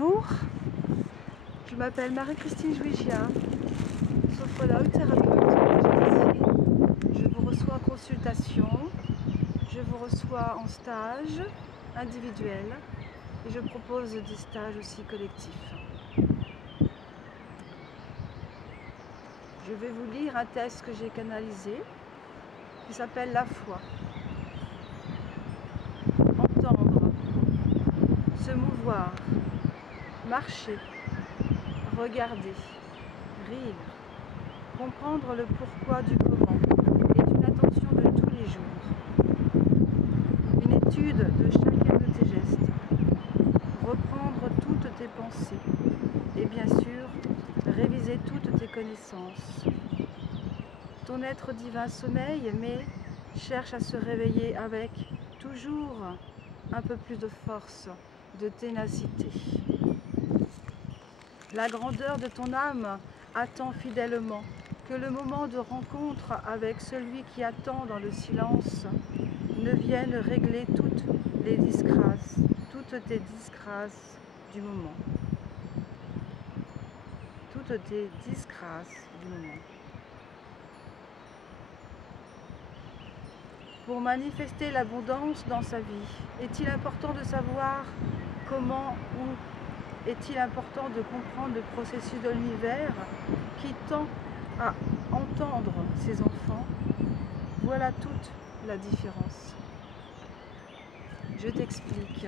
Bonjour, je m'appelle Marie-Christine Jouigia, sophrologue thérapeute. Je vous reçois en consultation, je vous reçois en stage individuel et je propose des stages aussi collectifs. Je vais vous lire un texte que j'ai canalisé qui s'appelle La foi. Entendre, se mouvoir, marcher, regarder, rire, comprendre le pourquoi du comment est une attention de tous les jours. Une étude de chacun de tes gestes, reprendre toutes tes pensées et bien sûr réviser toutes tes connaissances. Ton être divin sommeille mais cherche à se réveiller avec toujours un peu plus de force, de ténacité. La grandeur de ton âme attend fidèlement que le moment de rencontre avec celui qui attend dans le silence ne vienne régler toutes tes disgrâces du moment. Toutes tes disgrâces du moment. Pour manifester l'abondance dans sa vie, est-il important de savoir comment ou est-il important de comprendre le processus de l'univers qui tend à entendre ses enfants? Voilà toute la différence. Je t'explique.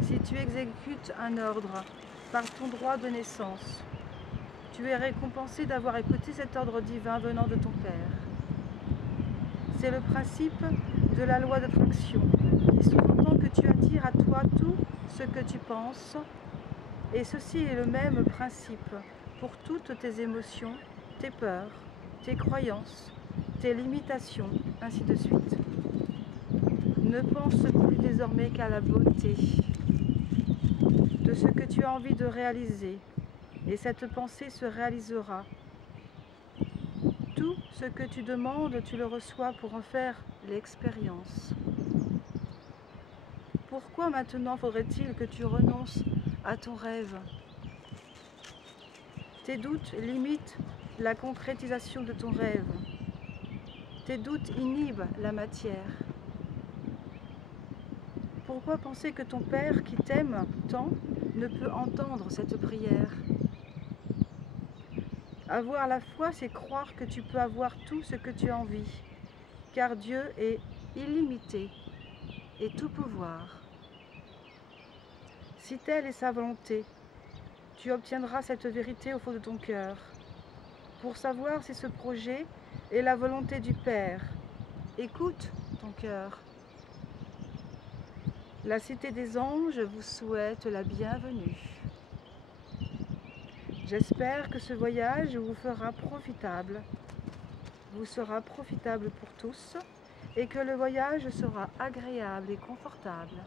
Si tu exécutes un ordre par ton droit de naissance, tu es récompensé d'avoir écouté cet ordre divin venant de ton Père. C'est le principe de la loi d'attraction qui sous-entend que tu attires à toi tout ce que tu penses, et ceci est le même principe pour toutes tes émotions, tes peurs, tes croyances, tes limitations, ainsi de suite. Ne pense plus désormais qu'à la beauté de ce que tu as envie de réaliser, et cette pensée se réalisera. Tout ce que tu demandes, tu le reçois pour en faire l'expérience. Pourquoi maintenant faudrait-il que tu renonces à ton rêve? Tes doutes limitent la concrétisation de ton rêve. Tes doutes inhibent la matière. Pourquoi penser que ton Père qui t'aime tant ne peut entendre cette prière? Avoir la foi, c'est croire que tu peux avoir tout ce que tu as envie, car Dieu est illimité et tout pouvoir. Si telle est sa volonté, tu obtiendras cette vérité au fond de ton cœur. Pour savoir si ce projet est la volonté du Père, écoute ton cœur. La Cité des Anges vous souhaite la bienvenue. J'espère que ce voyage vous sera profitable pour tous et que le voyage sera agréable et confortable.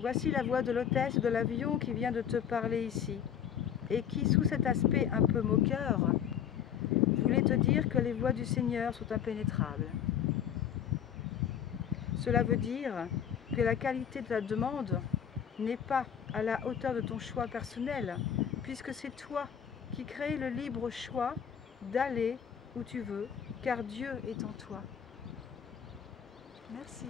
Voici la voix de l'hôtesse de l'avion qui vient de te parler ici et qui, sous cet aspect un peu moqueur, voulait te dire que les voies du Seigneur sont impénétrables. Cela veut dire que la qualité de la demande n'est pas à la hauteur de ton choix personnel, puisque c'est toi qui crée le libre choix d'aller où tu veux, car Dieu est en toi. Merci.